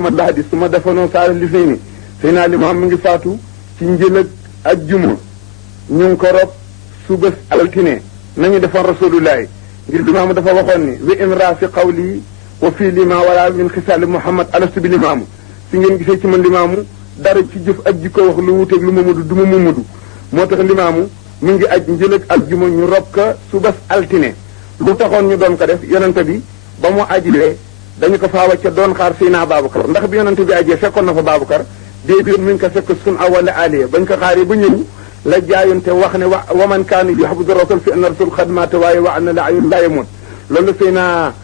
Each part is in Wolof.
ma lahadi su ma defanoo saara li fay ni sëy naa limaam mu ngi faatu ci njëlëg ak juma ñu ngi ko rob suba altine nañu defoon rasulullahi ngir limaamu dafa waxoon ni wi imra fi qawli wa fii lima wala min xisaali muhammad alastu bi limaamu si ngeen gisee ci man limaamu dara ci jëf ak jikko wax lu wuteeg lu Mamadu du ma Mamadu moo tax limaamu mi ngi aj njëlëg ak juma ñu rob ka subas altine lu taxoon ñu doon ko def yonente bi ba mu ajilee dañu ko faa wàcce doon xaar Seydina Babacar ndax bi yonente bi ajee fekkoon na fa Babacar déedéet mi ngi ko fekk sun awala aliya bañ ko xaaree ba ñëw la jaayonte wax ne wa man kaana yuhibbu rasul fi anna rasul xadmaate waaye wa anna la ayun laa yamuut loolu la Seydina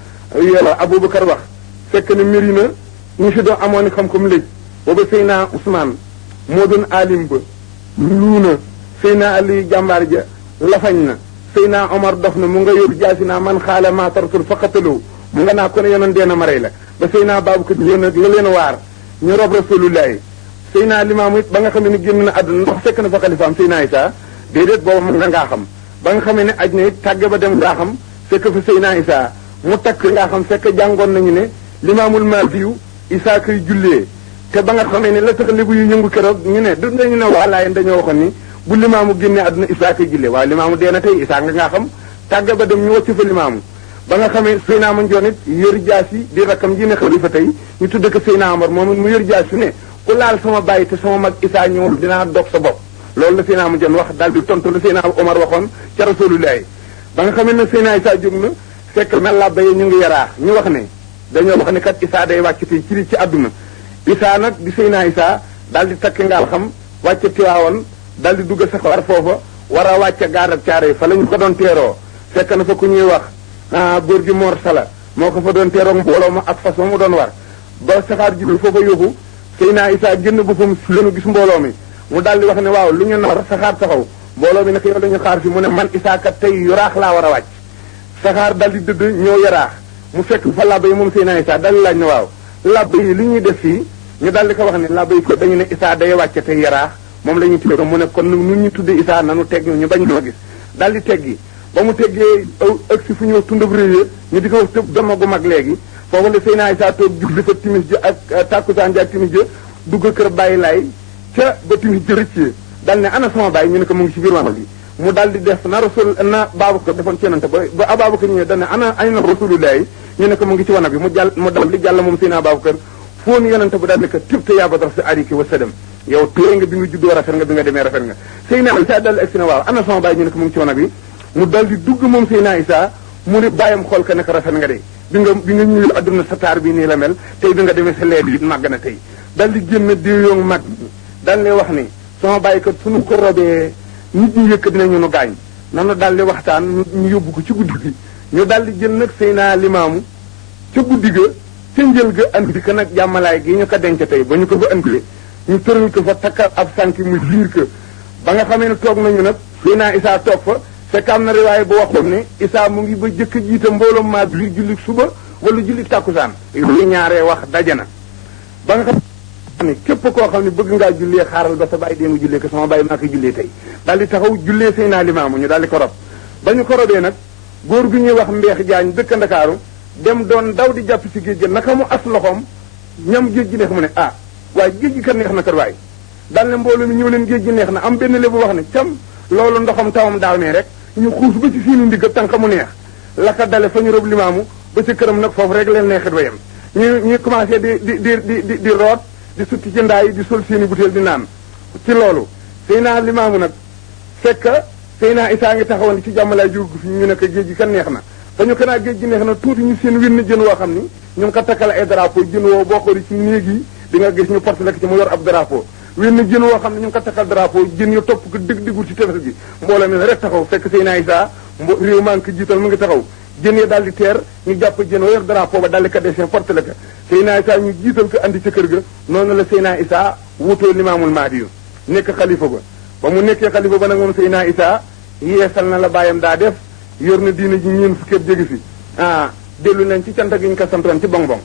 Aboubacar wax fekk ne mbir na ñu fi doon amoon xam-xam léegi booba Seydina Ousmane moo doon alim ba luuna Seydina Ali jàmbaar ja lafañ na Seydina Omar dof na mu nga yor jaasi naa man xaala ma tarasul faqatalu mu nga naa ko ne yonoon deena ma rey la ba Seydina Babacar leen la leen waar ñu rob rasulullahi Seydina Limaamu it ba nga xam ne génn na àdduna ndax fekk na fa xalifaam Seydina Isa déedéet booba mu nga xam ba nga xamee ne aj na it tàgge ba dem ngaa xam fekk fa Seydina Isa mu takk ngaa xam fekk jàngoon nañu ne limaamul mahdiyu Isa koy jullee te ba nga xamee ne la tax lébu yu yëngu keroog ñu ne du dañu ne waalaayen dañoo waxoon ni bu limaamu génnee àdduna Isa koy jullee waaye limaamu dee na tey Isa nga xam tàgge ba dem ñu wàcc fa limaamu ba nga xamee Seydina ma njoon it yor jaasi di rakkam ji ne xalifa tey ñu tudde ko Seydina Omar moom it mu yor jaasi ne ku laal sama bàyyi te sama mag Isa ñëwul dinaa dog sa bopp loolu la Seydina ma njoon wax daal di tontu la Seydina Omar waxoon ca rasulullahi ba nga xamee ne Seydina Isa jóg na fekk mel labba yi ñu ngi yaraax ñu wax ne dañoo wax ne kat Isa day wàcc tey ci àdduna Isa nag di Seydina Isa daal di takki ngaal xam wàcce Tiwaawan daal di dugg sa war foofa war a wàcce gaar ak caare fa la ñu ko doon teeroo fekk na fa ku ñuy wax góor gi Mor Sala moo ko fa doon teeroo mbooloo ma ak fas ma mu doon war ba saxaar ji foofa yóbbu Seydina Isa génn boppam lenu gis mbooloo mi mu daal di wax ne waaw lu ñu nar saxaar taxaw mbooloo mi nag yow dañu xaar fi mu ne man Isa kat tey yoraax laa war a wàcc saxaar daal di dëdd ñëw yaraax mu fekk fa labba yi moom Seydina Isa daal di laaj ne waaw labba yi li ñuy def fii ñu daal di ko wax ne labba yi ko dañu ne Isa day wàcce tey yaraax moom la ñuy tuddee mu ne kon nun ñu tuddee Isa nanu tegg ñu bañ ñoo gis daal di teggi ba mu teggee ëg si fu ñu wax tundab réye ñu di ko wax tëb dama gu mag léegi foofu la Seydina Isa toog julli fa timis ja ak tàkkusaan ja ak timis ja dugg kër bàyyi laay ca ba timis ja rëccee daal ne ana sama bàyyi ñu ne ko mu ngi ci biir wanag bi mu daal di def na rasul na Babacar defoon ci yonante ba Ababacar ñëwee daal ne ana na rasulullahi ñu ne ko mu ngi ci wanag bi mu dal di jàll moom Seydina Babacar foon yonante bu daal ne ko tibte yaa Badar sa ariki wa sadam yow téye nga bi nga juddoo rafet nga bi nga demee rafet nga Seydina Isa daal di egsi ne waaw ana sama bàyyi ñu ne ko mu ngi ci wanag bi mu dal di dugg moom Seydina Isa mu ne bàyyam xool ka ne ko rafet nga de bi nga ñëwee adduna sa taar bi nii la mel tey bi nga demee sa leer bi màgg na tey dal di génn déeyoog mag dal di wax ni sama bàyyi kat suñu ko robee nit ñi yëkk dinañu nu gaañ nanu daal di waxtaan ñu yóbbu ko ci guddi gi ñu daal di jël nag Seydina Limaamu ca guddi ga ca njël ga andi ko nag jàmmalaay gi ñu ko denc tey ba ñu ko fa andi ñu tëral ko fa takkal ab sànki mu liir ko ba nga xamee ne toog nañu nag Seydina Isa toog fa fekk am na riwaay bu waxoon ne Isa mu ngi ba jëkk jiite mbooloo maa bi julli suba wala julli tàkkusaan li ñaaree wax daje na ba nga xam ne képp koo xam ne bëgg ngaa jullee xaaral ba sa bàyyi dee nga jullee ko sama bàyyi maa koy jullee tey daal di taxaw jullee Seydina Limaamu ñu daal di ko rob ba ñu ko robee nag góor gi ñuy wax Mbeex Jaañ dëkk Ndakaaru dem doon daw di jàpp si géej gi naka mu as loxoom ñam géej gi neex mu ne ah waaye géej gi kat neex na kat waay daal ne mbooloo mi ñëw leen géej gi neex na am benn lébu wax ne cam loolu ndoxam tawam daaw nee rek ñu xuus ba ci seeni ndigg tànk mu neex la ko dale fa ñu rob Limaamu ba ci këram nag foofu rek leen neexit ba yem ñu commencé di root di sutti ci ndaa yi di sol seeni butéel di naan ci loolu Seydina Limaamu nag fekk Seydina Isa ngi taxawoon ci jàmmalaay jóg fi ñu ne ko géej gi kan neex na ba ñu ko naa géej gi neex na tuuti ñu seen wenn jën woo xam ni ñu ngi ko takkal ay drapeau jën woo boo xooli ci néeg yi di nga gis ñu porte la ci mu yor ab drapeau wenn jën woo xam ne ñu ngi ko takkal drapeau jën yu topp ko digul ci tefes gi mbooloo mi rek taxaw fekk Seydina Isa réew maa ngi ko jiital mu ngi taxaw jën yi daal di teer ñu jàpp jën wa yor drapeau ba daal di ko dessin porte la ko Seydina Isa ñu jiital ko andi ca kër ga noonu la Seydina Isa wutoo Limaamul Mahdi nekk xalifa ba mu nekkee xalifa ba nag moom Seydina Isa yeesal na la bàyyam daa def yor na diina ji ñeen fukki at jege si dellu nañ ci cant gi ñu ko santoon ci bong bong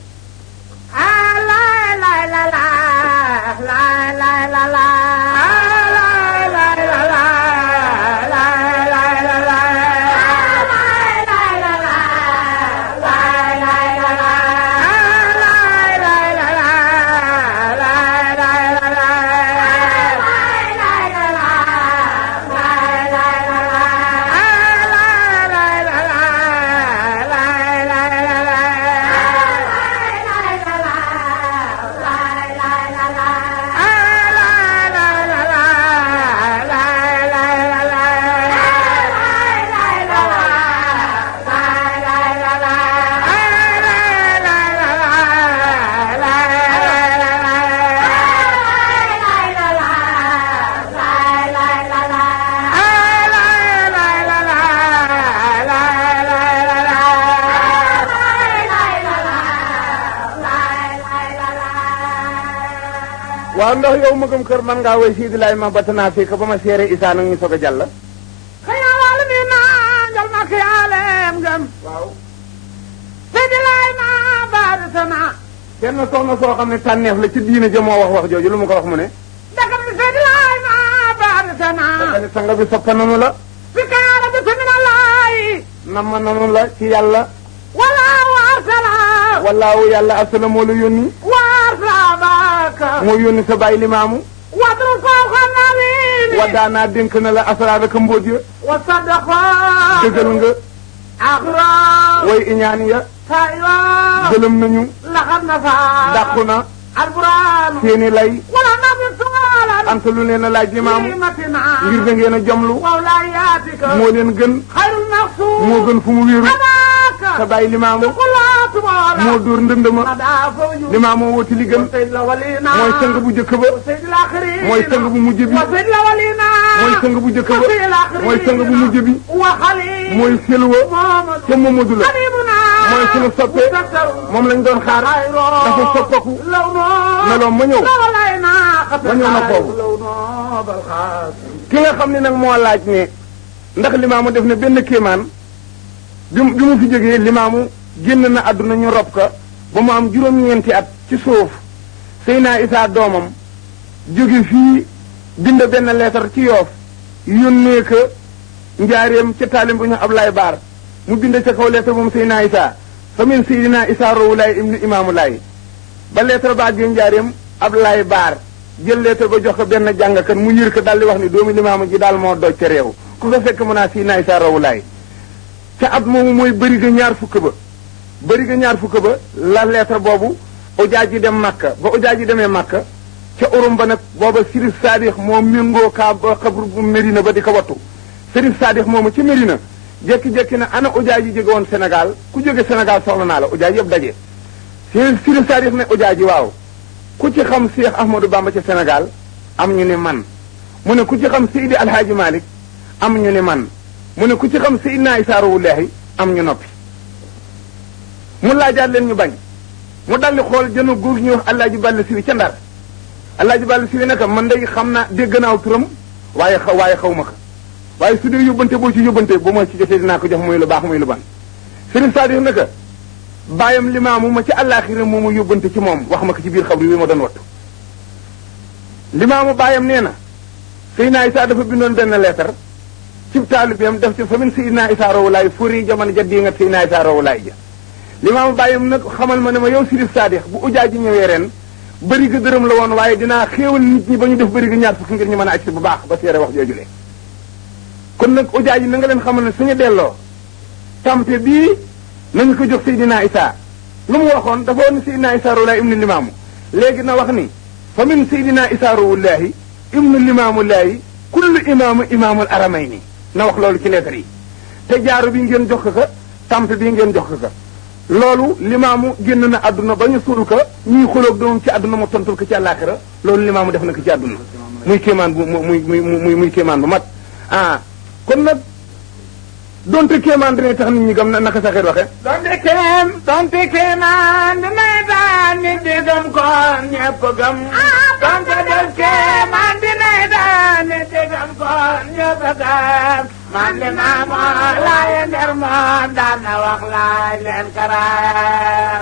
waaw ndax yow ma gëm kër man ngaa woy Sidi Laay ma batanaa fii ka ba ma seere Isaa nag ñu soog a jàll. xëy na wàllu mi naa njal ma xiyaaleem ngëm. waaw. Sidi Laay ma barisana. kenn soxna soo xam ne tànneef la ci diine ja moo wax jooju lu mu ko wax mu ne. dëkk bi Sidi Laay ma barisana. dafa ne sanga bi soppa nanu la. fi kaara bi samina laay. nama nanu la ci yàlla. walaahu arsala. wallaahu yàlla arsala moo la yónni. waarsaabaka. moo yónni sa bàyyi limaamu. wadru fawqa nawiini. waddaanaa dénk na la asraaraka mbóot ya. wa sadaqa. dëggal nga. axra. way iñaan ya. saywa. gëlëm nañu. laxat na faa. dàqu na. alburaan. seeni lay. wala nabi suwaalan. anta lu leen a laaj limaamu. limatina. ngir da ngeen a jomlu. mawlaayatika. moo leen gën. xayrul maqsuud. moo gën fu mu wéeru. adaaka. sa bàyyi limaamu. kulaatu wala. moo dóor ndëndama. adaa fawju. limaamu wooti li gën. sayyidil awwaliina. mooy sang bu jëkk ba. sayyidil aaxiriina. mooy sang bu mujj bi. wa sayyidil awwaliina. mooy sang bu jëkk ba. mooy sang bu mujj bi. wa xaliil. mooy selwa. Muhammadu. ca Mamadu la. xabibuna. mooy sunu soppe. moom lañ doon xaar. dafa soppaku. law noo. meloom ma ñëw. lawalay naa. ma ñëw na foofu. law noo bal xaas. ki nga xam ne nag moo laaj ne ndax limaamu def na benn kéemaan bi mu fi jógee limaamu génn na àdduna ñu rob ka ba mu am juróom-ñeenti at ci suuf Seydina Isaa doomam jóge fii bind benn leetar ci Yoof yónnee ka njaareem ca taalim bu ñu Ablaay Baar mu bind ca kaw leetar moom Seydina Isaa fa min Seydina Isaa Rouhou Laye ibnu Imaamu Laay ba leetar ba àggee njaareem Ablaay Baar jël leetar ba jox ko benn jàngkat mu yër ko daal di wax ni doomi limaamu ji daal moo doj ca réew ku ko fekk mën naa Seydina Isaa Rouhou Laye ca at moomu mooy bëri ga ñaar fukk ba la lettre boobu ujaaj ji dem Makka ba ujaaj ji demee Makka ca urum ba nag booba Sërif Saadix moo méngoo xabru Medina ba di ko wattu Sërif Saadix moomu ci Medina jékki-jékki na ana ujaaj ji jóge woon Sénégal ku jóge Sénégal soxla naa la ujaaj yëpp daje Sërif Saadix ne ujaaj ji waaw ku ci xam Cheikh Ahmadou Bamba ca Sénégal am ñu ne man mu ne ku ci xam Seydi Alhaaji Malick am ñu ne man mu ne ku ci xam Seydina Isaa Rouhou Laye am ñu noppi mu laajaat leen ñu bañ mu daldi xool jënu góor ñuy wax Alaaji Balla Siwi ca Ndar Alaaji Balla Siwi naka man day xam naa dégg naaw turam waaye xaw ma ko waaye su dee yóbbante boo ci yóbbante bu ma ci jotee dinaa ko jox muy lu baax muy lu ban Sëriñ Sadio naka bàyyam limaamu ma ci àllaaxira moomu yóbbante ci moom wax ma ko ci biir xabru wi ma doon wattu limaamu bàyyam nee na Seydina Isaa dafa bindoon benn leetar cib taalibeem def ci famin Seydina Isaa Rouhou Laye furi jamono jaddi nga Seydina Isaa Rouhou Laye ja limaamu bàyyam nag xamal ma ne ma yow Sërif Saadix bu ujaa ji ñëwee ren bëri ga dërëm la woon waaye dinaa xéewal nit ñi ba ñu def bëri ga ñaar fukki ngir ñu mën a agsi bu baax ba seere wax joojule kon nag ujaa ji na nga leen xamal ne suñu delloo tampe bii nañu ko jox Seydina Isaa lu mu waxoon dafa woon Seydina Isaa Rouhou Laye ibnu limaamu léegi na wax ni fa min Seydina Isaa Rouhou Laye ibnu limaamu Laye kullu imaamu imaamul aramayni na wax loolu ci lettre yi te jaaru bi ngeen jox ko tampe bii ngeen jox ko loolu limaamu génn na àdduna ba ñu suul ko ñuy xulóog doomam ci àdduna mu tontul ko ci àllaaxira loolu limaamu def na ko ci àdduna muy kéemaan bu muy kéemaan bu mat kon nag donte kéemaan dina tax nit ñi gëm na naka sa xeet waxe donte kéemaan dina daan nit di gëm ko ñëpp gëm donte def kéemaan dina daan nit di gëm ko ñëpp gëm man de naa moo laaye nder moom daan na wax laaj leen karaar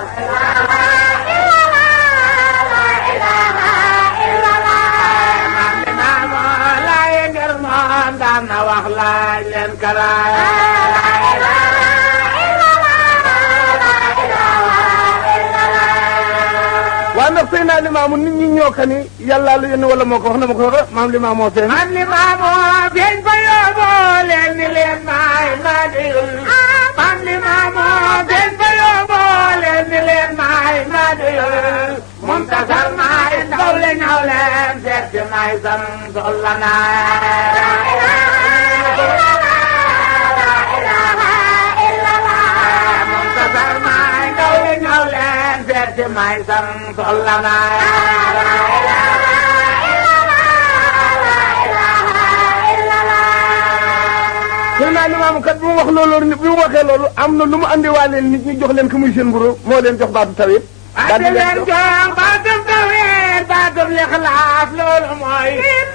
man de naa moo laaye nder moom daan na wax laaj leen karaar waa ndax sëy naa limaamu nit ñi ñoo ka ni yàlla lu yónni wala moo ko wax na ma ko wax maam limaamoo feeñ man limaamoo feeñ fa yóbboo leen ni leen maay madiyul man limaamoo feeñ fa yóbboo leen ni leen maay madiyul muntasar maay ndaw le ñaw leen seet si maay sam solla muntasar maay ndaw le ñaw leen seet si maay sam solla Seydina Limaamu kat bi mu wax loolu bi mu waxee loolu am na lu mu andiwaaleel nit ñi jox leen ko muy seen mburu moo leen jox baatu tawit ate leen jox baatum tawit baatum li lixlaas loolu mooy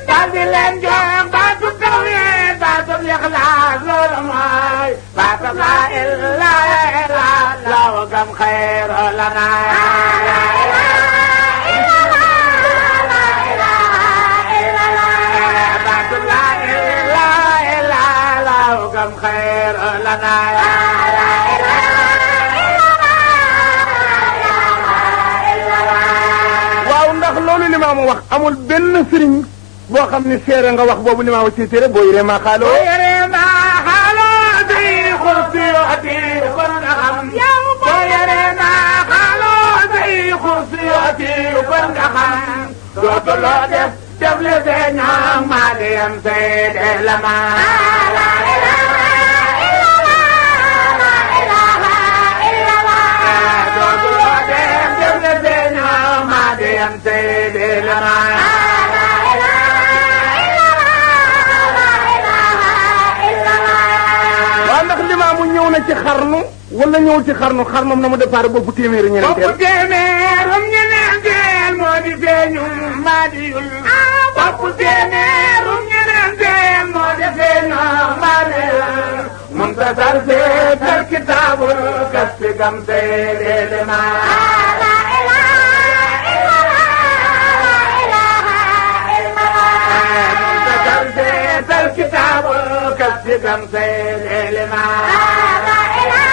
daal di leen jox baatu tawhid baatu lixlaas loolu mooy baatu laa ilaaha illallaah gam xayru lanaa gam xayru lanaa loolu limaamu wax amul benn sëriñ boo xam ne seere nga wax boobu limaamu ci téere boo yëree maa xaaloo. boo yëree maa xaaloo day xursi ati kon nga xam. boo yëree maa xaaloo day xursi ati kon nga xam. dootuloo def li feeñoo maa di yam seede la maa. waaw ndax limaamu ñëw na ci xarnu wala ñëw ci xarnum na mu départ boppu téeméeri ñeneenteel. boppu téeméerum ñeneenteel moo di feeñu maa di yul. boppu téeméerum ñeneenteel moo di feeñu maa di yul. muntasar seetal kitaabul kasti gam seede maa. الكتاب كالسجن سيد لما لا إله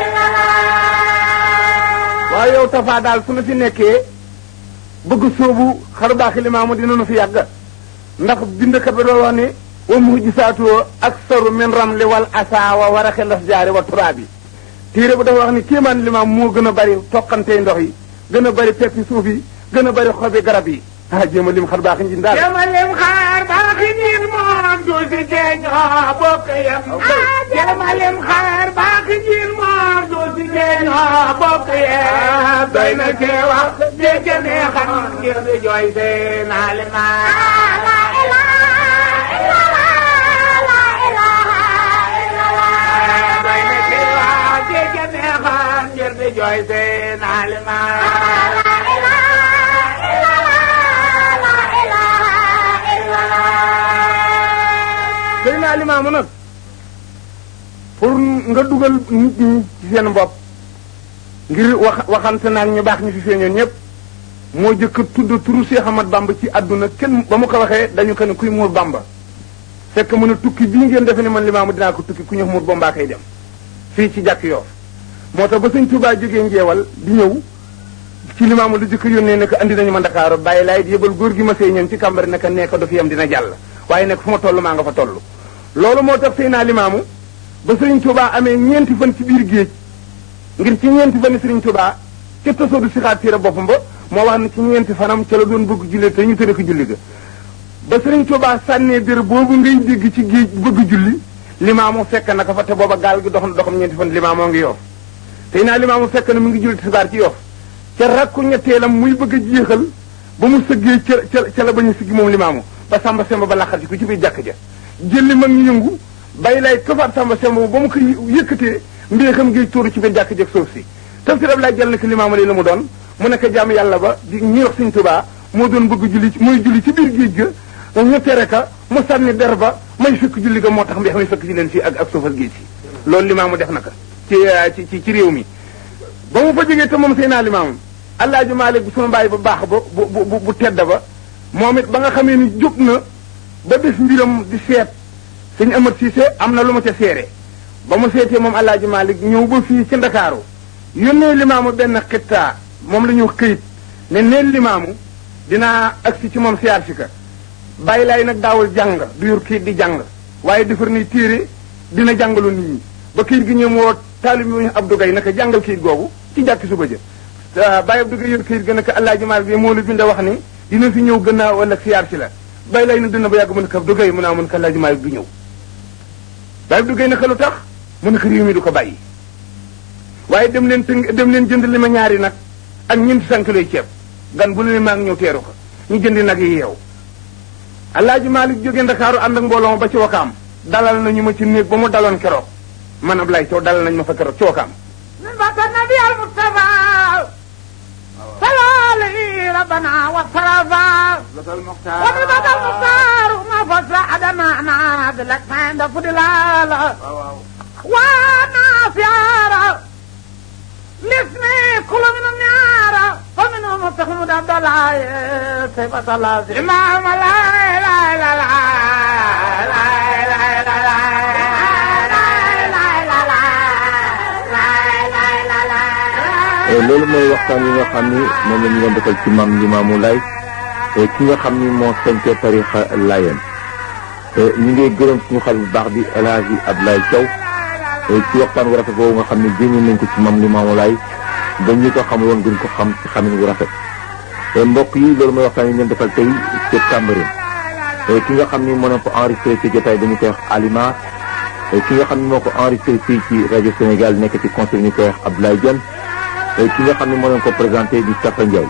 إلا الله waaye yow Tafa daal su na fi nekkee bëgg sóobu xaru baaxi limaamu dina nu fi yàgg ndax bindkat ba doon wax ne wa muhjisaatoo aksaru min ramli wal asaawa wa raxi las jaari wa turaabi téere bu dafa wax ni kéemaan limaam moo gën a bari toqantey ndox yi gën a bari peppi suuf yi gën a bari xobi garab yi jéem a lim xar baaxi njin daal jéem a lim xar baaxi njin moom du si jeeñoo bokk yem jéem a lim xar baaxi njin moom du si jeeñoo bokk yem doy na cee wax dégg neexam ngir di jooy seen alimaa la ilaha illallah doy na cee wax dégg neexam ngir di jooy seen alimaa sëy naa limaamu nag pour nga dugal nit ñi ci seen bopp ngir waxante naag ñu baax ñu fi feeñoon ñëpp moo jëkk tudd turu Cheikh Ahmad Bamba ci àdduna kenn ba mu ko waxee dañu ko ne kuy muur Bamba fekk mu ne tukki bii ngeen defe ne man limaamu dinaa ko tukki ku ñëw muur Bamba kay dem fii ci jàkk Yoof moo tax ba sëñ Tuubaa jógee njeewal di ñëw ci limaamu lu jëkk yónnee ne ko andi nañu ma Ndakaaru bàyyi laay yëbal góor gi ma sey ñeen ci kàmbari ne ko nekk do fi am dina jàll waaye nekk fu ma toll maa nga fa toll loolu moo tax sëy naa limaamu ba Sëriñ Tuubaa amee ñeenti fan ci biir géej ngir ci ñeenti fan Sëriñ Tuubaa ca tasoodu si xaat téere boppam ba moo wax ne ci ñeenti fanam ca la doon bëgg julli te ñu tere ko julli ga ba Sëriñ Tuubaa sànnee dër boobu ngay dégg ci géej bëgg julli limaamu fekk na ko fa te booba gaal gi dox na doxam ñeenti fan limaamoo ngi Yoof sëy naa limaamu fekk na mu ngi julli tisbaar ci Yoof ca rakku ñetteelam muy bëgg a jeexal ba mu sëggee ca la bañ a siggi moom limaamu ba Samba Semba ba laqati ko ci biir jàkk ja jëlli mag ñu yëngu bay lay këfaat Samba Semba ba mu ko yëkkatee mbéexam ngay tóoru ci biir jàkk jëg suuf si tafsir ab lay jël na ko limaamu li la mu doon mu nekk jaamu yàlla ba di ñuy wax Sëñ Tuubaa moo doon bëgg julli muy julli ci biir géej ga ñu tere ka mu sànni der ba may fekk julli ga moo tax mbéex mi fekk ci leen fii ak suufal géej si loolu limaamu def na ko ci réew mi ba mu fa jógee te moom sëy naa limaamu Alaaji Maalik bu sunu bàyyi ba baax ba bu tedd ba moom it ba nga xamee ni jóg na ba def mbiram di seet sëñ Amar Cissé am na lu ma ca seere ba mu seetee moom Alaaji Maalik ñëw ba fii ci Ndakaaru yónnee limaamu benn xittaa moom la ñu wax këyit ne neen limaamu dinaa agsi ci moom siyaar si ka bàyyi laay nag daawul jàng du yor këyit di jàng waaye defar ni téere dina jàngalu nit ñi ba këyit gi ñëw moo taalib yi Abdou Gaye naka jàngal këyit googu ci jàkki suba jë bàyyi Abdou Gaye yor këyit ga naka Alaaji Maalik bi moo la bind wax ni dina fi ñëw gannaaw wala siyaar si la bàyyi lay na dina ba yàgg mu ne ko Abdou Gaye mu ne ko Alaaji Maalik du ñëw bàyyi Abdou Gaye naka lu tax mu ne ko réew mi du ko bàyyi waaye dem leen jënd li ma ñaari nag ak ñeenti sànkiloy ceeb gan bu ne maa ngi ñëw teeru ko ñu jëndi nag yi yeew Alaaji Maalik jóge Ndakaaru ànd ak mbooloo ma ba ci Wakaam dalal nañu ma ci néeg ba mu daloon keroog man Ablaye Thiaw dalal nañu ma fa keroog ci Wakaam والصرفا لدى المختار وبدأ المختار ما فسع دمعنا بلك ما عند فضلال ونافيارا لاسمي كل من النار فمنهم متخمد عبد الله سيبة الله إمام لا لا لا لا loolu mooy waxtaan yi nga xam ni moom la ñu doon defal ci maam Limaamu Laay ki nga xam ni moo sañce tarixa Laayeen ñu ngi gërëm suñu xel bu baax bi El Hadji Abdoulaye Thiaw ci waxtaan wu rafet boobu nga xam ne génne nañ ko ci maam Limaamu Laay ba ñu ko xam woon gën ko xam ci xamin wu rafet mbokk yi loolu mooy waxtaan yi ñu leen defal tey ci Cambérène ki nga xam ni moo na ko enregistré ci jotaay dañu koy wax Alima ki nga xam ni moo ko enregistré fii ci rajo Sénégal nekk ci conseil ñu koy wax Abdoulaye Dione ki nga xam ne moo leen ko présenté di Safa Ndiaye